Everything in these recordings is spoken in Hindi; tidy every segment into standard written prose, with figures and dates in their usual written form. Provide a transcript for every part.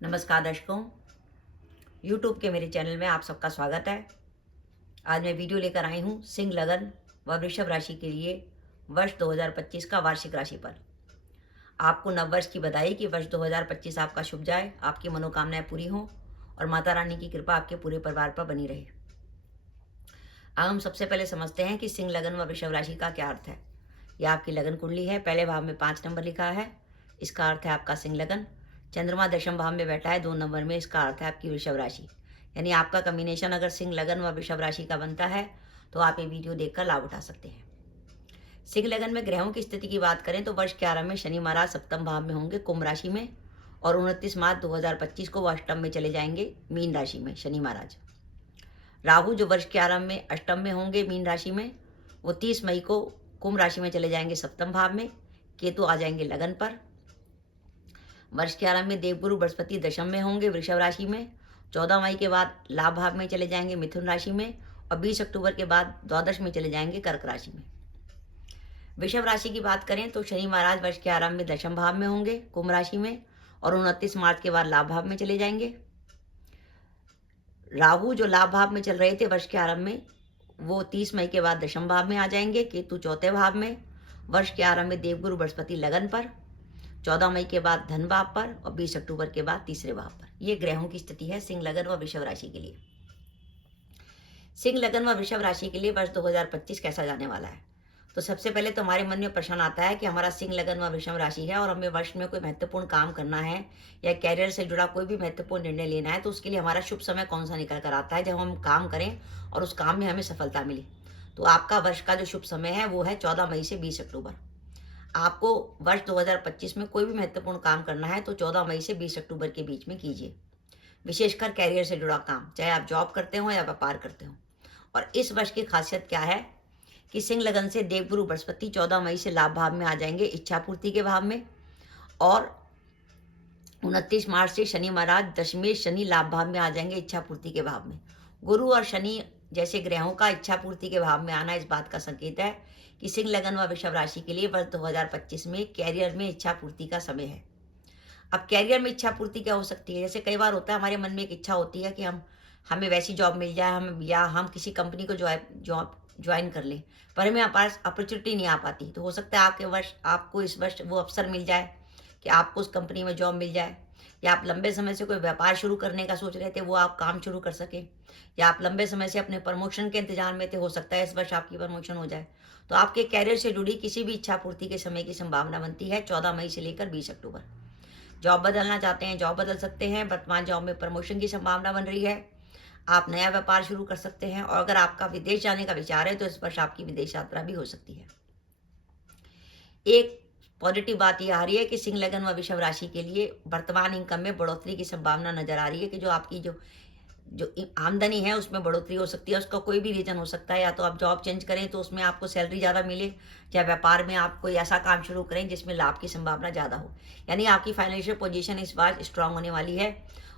नमस्कार दर्शकों, YouTube के मेरे चैनल में आप सबका स्वागत है। आज मैं वीडियो लेकर आई हूँ सिंह लगन व वृषभ राशि के लिए वर्ष 2025 का वार्षिक राशिफल। आपको नववर्ष की बधाई कि वर्ष 2025 आपका शुभ जाए, आपकी मनोकामनाएं पूरी हों और माता रानी की कृपा आपके पूरे परिवार पर बनी रहे। अब हम सबसे पहले समझते हैं कि सिंह लगन व वृषभ राशि का क्या अर्थ है। यह आपकी लगन कुंडली है। पहले भाव में 5 नंबर लिखा है, इसका अर्थ है आपका सिंह लगन। चंद्रमा दशम भाव में बैठा है 2 नंबर में, इसका अर्थ है आपकी वृषभ राशि। यानी आपका कॉम्बिनेशन अगर सिंह लगन व वृषभ राशि का बनता है तो आप ये वीडियो देखकर लाभ उठा सकते हैं। सिंह लगन में ग्रहों की स्थिति की बात करें तो वर्ष के आरंभ में शनि महाराज सप्तम भाव में होंगे कुंभ राशि में, और 29 मार्च 2025 को वो अष्टम में चले जाएंगे मीन राशि में शनि महाराज। राहु जो वर्ष के आरंभ में अष्टम में होंगे मीन राशि में, वो 30 मई को कुंभ राशि में चले जाएंगे सप्तम भाव में। केतु आ जाएंगे लगन पर। वर्ष के आरंभ में देवगुरु बृहस्पति दशम में होंगे वृषभ राशि में। 14 मई के बाद लाभ भाव में चले जाएंगे मिथुन राशि में, और 20 अक्टूबर के बाद द्वादश में चले जाएंगे कर्क राशि में। वृषभ राशि की बात करें तो शनि महाराज वर्ष के आरंभ में दशम भाव में होंगे कुंभ राशि में, और 29 मार्च के बाद लाभ भाव में चले जाएंगे। राहु जो लाभ भाव में चल रहे थे वर्ष के आरंभ में, वो 30 मई के बाद दशम भाव में आ जाएंगे। केतु चौथे भाव में। वर्ष के आरंभ में देवगुरु बृहस्पति लगन पर, 14 मई के बाद धन भाव पर, और 20 अक्टूबर के बाद तीसरे भाव पर। ये ग्रहों की स्थिति है सिंह लगन व वृषभ राशि के लिए। सिंह लगन व वृषभ राशि के लिए वर्ष 2025 कैसा जाने वाला है। तो सबसे पहले तो हमारे मन में प्रश्न आता है कि हमारा सिंह लगन व वृषभ राशि है और हमें वर्ष में कोई महत्वपूर्ण काम करना है या कैरियर से जुड़ा कोई भी महत्वपूर्ण निर्णय लेना है, तो उसके लिए हमारा शुभ समय कौन सा निकल कर आता है जब हम काम करें और उस काम में हमें सफलता मिले। तो आपका वर्ष का जो शुभ समय है वो है 14 मई से 20 अक्टूबर। आपको वर्ष 2025 में कोई भी महत्वपूर्ण काम करना है तो 14 मई से 20 अक्टूबर के बीच में कीजिए, विशेषकर कैरियर से जुड़ा काम, चाहे आप जॉब करते हो या व्यापार करते हो। और इस वर्ष की खासियत क्या है कि सिंह लगन से देवगुरु बृहस्पति 14 मई से लाभ भाव में आ जाएंगे इच्छा पूर्ति के भाव में, और 29 मार्च से शनि महाराज दशमेश शनि लाभ भाव में आ जाएंगे इच्छा पूर्ति के भाव में। गुरु और शनि जैसे ग्रहों का इच्छा पूर्ति के भाव में आना इस बात का संकेत है कि सिंह लगन व वृषभ राशि के लिए वर्ष 2025 में कैरियर में इच्छा पूर्ति का समय है। अब कैरियर में इच्छा पूर्ति क्या हो सकती है, जैसे कई बार होता है हमारे मन में एक इच्छा होती है कि हमें वैसी जॉब मिल जाए, हम किसी कंपनी को जॉब ज्वाइन कर लें, पर हमें पास अपॉर्चुनिटी नहीं आ पाती। तो हो सकता है आपको इस वर्ष वो अवसर मिल जाए कि आपको उस कंपनी में जॉब मिल जाए, या आप लंबे समय से कोई व्यापार शुरू करने का सोच रहे थे वो आप काम शुरू कर सकें, या आप लंबे समय से अपने प्रमोशन के इंतजार में थे, हो सकता है इस वर्ष आपकी प्रमोशन हो जाए। तो आपके कैरियर से जुड़ी किसी भी इच्छा पूर्ति के समय की संभावना बनती है 14 मई से लेकर 20 अक्टूबर। जॉब बदलना चाहते हैं जॉब बदल सकते हैं, वर्तमान जॉब में प्रमोशन की संभावना बन रही है, आप नया व्यापार शुरू कर सकते हैं, और अगर आपका विदेश जाने का विचार है तो इस वर्ष आपकी विदेश यात्रा भी हो सकती है। एक पॉजिटिव बात यह आ रही है कि सिंह लगन व वृषभ राशि के लिए वर्तमान इनकम में बढ़ोतरी की संभावना नजर आ रही है कि जो आपकी जो आमदनी है उसमें बढ़ोतरी हो सकती है। उसका कोई भी रीजन हो सकता है, या तो आप जॉब चेंज करें तो उसमें आपको सैलरी ज़्यादा मिले, या व्यापार में आप कोई ऐसा काम शुरू करें जिसमें लाभ की संभावना ज़्यादा हो। यानी आपकी फाइनेंशियल पोजीशन इस बार स्ट्रांग होने वाली है,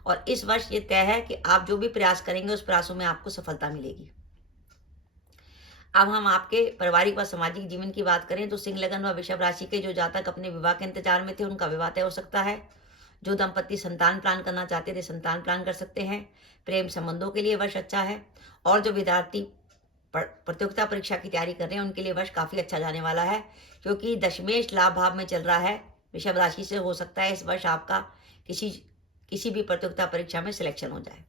और इस वर्ष ये तय है कि आप जो भी प्रयास करेंगे उस प्रयासों में आपको सफलता मिलेगी। अब हम आपके पारिवारिक व सामाजिक जीवन की बात करें तो सिंह लगन व वृषभ राशि के जो जातक अपने विवाह के इंतजार में थे उनका विवाह तय हो सकता है। जो दंपति संतान प्लान करना चाहते थे संतान प्लान कर सकते हैं। प्रेम संबंधों के लिए वर्ष अच्छा है, और जो विद्यार्थी प्रतियोगिता परीक्षा की तैयारी कर रहे हैं उनके लिए वर्ष काफ़ी अच्छा जाने वाला है, क्योंकि दशमेश लाभ भाव में चल रहा है वृषभ राशि से। हो सकता है इस वर्ष आपका किसी भी प्रतियोगिता परीक्षा में सिलेक्शन हो जाए।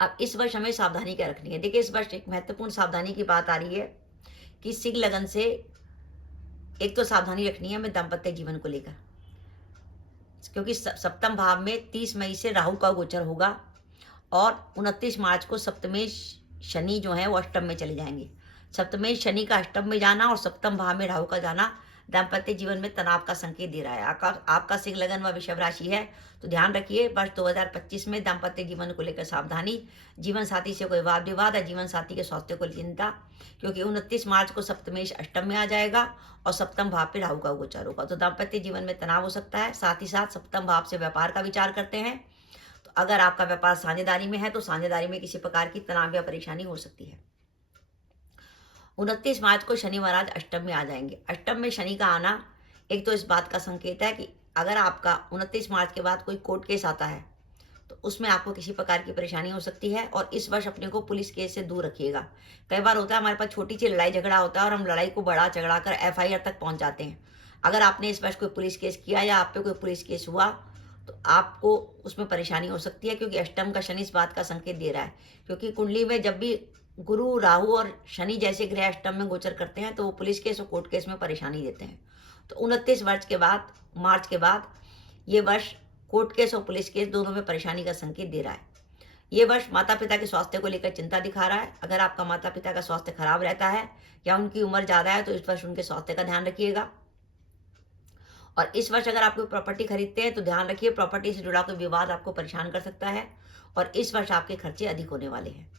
अब इस वर्ष हमें सावधानी क्या रखनी है। देखिए, इस वर्ष एक महत्वपूर्ण सावधानी की बात आ रही है कि सिंह लगन से एक तो सावधानी रखनी है हमें दाम्पत्य जीवन को लेकर, क्योंकि सप्तम भाव में 30 मई से राहु का गोचर होगा, और 29 मार्च को सप्तमेश शनि जो है वो अष्टम में चले जाएंगे। सप्तमेश शनि का अष्टम में जाना और सप्तम भाव में राहु का जाना दाम्पत्य जीवन में तनाव का संकेत दे रहा है। आपका सिंह लगन व वृषभ राशि है, तो ध्यान रखिए वर्ष 2025 में दाम्पत्य जीवन को लेकर सावधानी, जीवन साथी से कोई वाद विवाद या जीवन साथी के स्वास्थ्य को चिंता, क्योंकि 29 मार्च को सप्तमेश अष्टम में आ जाएगा और सप्तम भाव पे राहु का गोचर होगा, तो दाम्पत्य जीवन में तनाव हो सकता है। साथ ही साथ सप्तम भाव से व्यापार का विचार करते हैं, तो अगर आपका व्यापार साझेदारी में है तो साझेदारी में किसी प्रकार की तनाव या परेशानी हो सकती है। 29 मार्च को शनि महाराज अष्टम में आ जाएंगे। अष्टम में शनि का आना एक तो इस बात का संकेत है कि अगर आपका 29 मार्च के बाद कोई कोर्ट केस आता है तो उसमें आपको किसी प्रकार की परेशानी हो सकती है, और इस वर्ष अपने को पुलिस केस से दूर रखिएगा। कई बार होता है हमारे पास छोटी सी लड़ाई झगड़ा होता है और हम लड़ाई को बढ़ा चढ़ा कर एफआईआर तक पहुंच जाते हैं। अगर आपने इस वर्ष कोई पुलिस केस किया या आप पे कोई पुलिस केस हुआ तो आपको उसमें परेशानी हो सकती है, क्योंकि अष्टम का शनि इस बात का संकेत दे रहा है। क्योंकि कुंडली में जब भी गुरु, राहु और शनि जैसे ग्रह अष्टम में गोचर करते हैं तो वो पुलिस केस और कोर्ट केस में परेशानी देते हैं। तो 29 वर्ष के बाद, मार्च के बाद, ये वर्ष कोर्ट केस और पुलिस केस दोनों में परेशानी का संकेत दे रहा है। ये वर्ष माता पिता के स्वास्थ्य को लेकर चिंता दिखा रहा है। अगर आपका माता पिता का स्वास्थ्य खराब रहता है या उनकी उम्र ज़्यादा है तो इस वर्ष उनके स्वास्थ्य का ध्यान रखिएगा। और इस वर्ष अगर आप कोई प्रॉपर्टी खरीदते हैं तो ध्यान रखिए, प्रॉपर्टी से जुड़ा कोई विवाद आपको परेशान कर सकता है और इस वर्ष आपके खर्चे अधिक होने वाले हैं।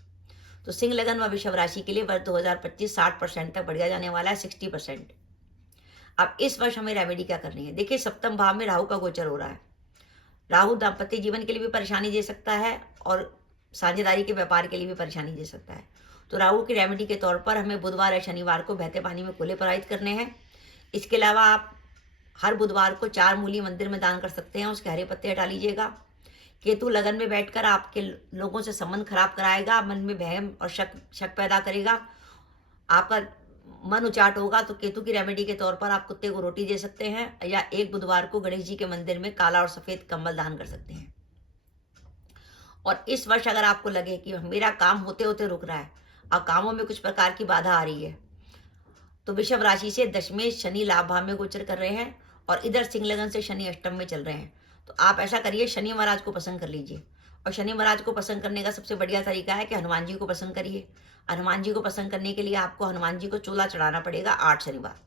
तो सिंह लगन व वृषभ राशि के लिए वर्ष 2025 60% तक बढ़िया जाने वाला है, 60%। अब इस वर्ष हमें रेमेडी क्या करनी है? देखिए, सप्तम भाव में राहु का गोचर हो रहा है। राहु दाम्पत्य जीवन के लिए भी परेशानी दे सकता है और साझेदारी के व्यापार के लिए भी परेशानी दे सकता है। तो राहु की रेमेडी के तौर पर हमें बुधवार या शनिवार को बहते पानी में कोले प्रवाहित करने हैं। इसके अलावा आप हर बुधवार को 4 मूली मंदिर में दान कर सकते हैं, उसके हरे पत्ते हटा लीजिएगा। केतु लगन में बैठकर आपके लोगों से संबंध खराब कराएगा, मन में वहम और शक पैदा करेगा, आपका मन उचाट होगा। तो केतु की रेमेडी के तौर पर आप कुत्ते को रोटी दे सकते हैं या एक बुधवार को गणेश जी के मंदिर में काला और सफेद कंबल दान कर सकते हैं। और इस वर्ष अगर आपको लगे कि मेरा काम होते होते रुक रहा है और कामों में कुछ प्रकार की बाधा आ रही है, तो वृषभ राशि से दशमेश शनि लाभ भाव में गोचर कर रहे हैं और इधर सिंह लगन से शनि अष्टम में चल रहे हैं। तो आप ऐसा करिए, शनि महाराज को पसंद कर लीजिए। और शनि महाराज को पसंद करने का सबसे बढ़िया तरीका है कि हनुमान जी को पसंद करिए। हनुमान जी को पसंद करने के लिए आपको हनुमान जी को चूल्हा चढ़ाना पड़ेगा 8 शनिवार।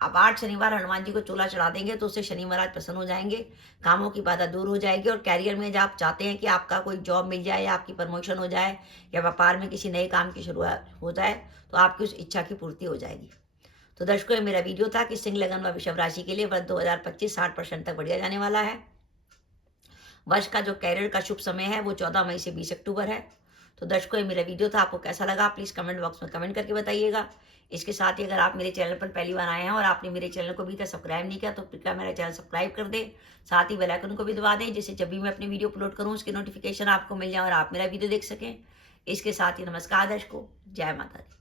आप 8 शनिवार हनुमान जी को चूल्हा चढ़ा देंगे तो उससे शनि महाराज प्रसन्न हो जाएंगे, कामों की बाधा दूर हो जाएगी और कैरियर में जब आप चाहते हैं कि आपका कोई जॉब मिल जाए या आपकी प्रमोशन हो जाए या व्यापार में किसी नए काम की शुरुआत हो जाए तो आपकी उस इच्छा की पूर्ति हो जाएगी। तो दर्शकों, ये मेरा वीडियो था कि सिंह लगन व वृषभ राशि के लिए वर्ष 2025 60% तक बढ़िया जाने वाला है। वर्ष का जो कैरियर का शुभ समय है वो 14 मई से 20 अक्टूबर है। तो दर्शकों, ये मेरा वीडियो था, आपको कैसा लगा प्लीज़ कमेंट बॉक्स में कमेंट करके बताइएगा। इसके साथ ही अगर आप मेरे चैनल पर पहली बार आए हैं और आपने मेरे चैनल को अभी तक सब्सक्राइब नहीं किया तो कृपया मेरा चैनल सब्सक्राइब कर दें, साथ ही बेल आइकन को भी दबा दें, जिससे जब भी मैं अपनी वीडियो अपलोड करूँ उसकी नोटिफिकेशन आपको मिल जाए और आप मेरा वीडियो देख सकें। इसके साथ ही नमस्कार दर्शकों, जय माता दी।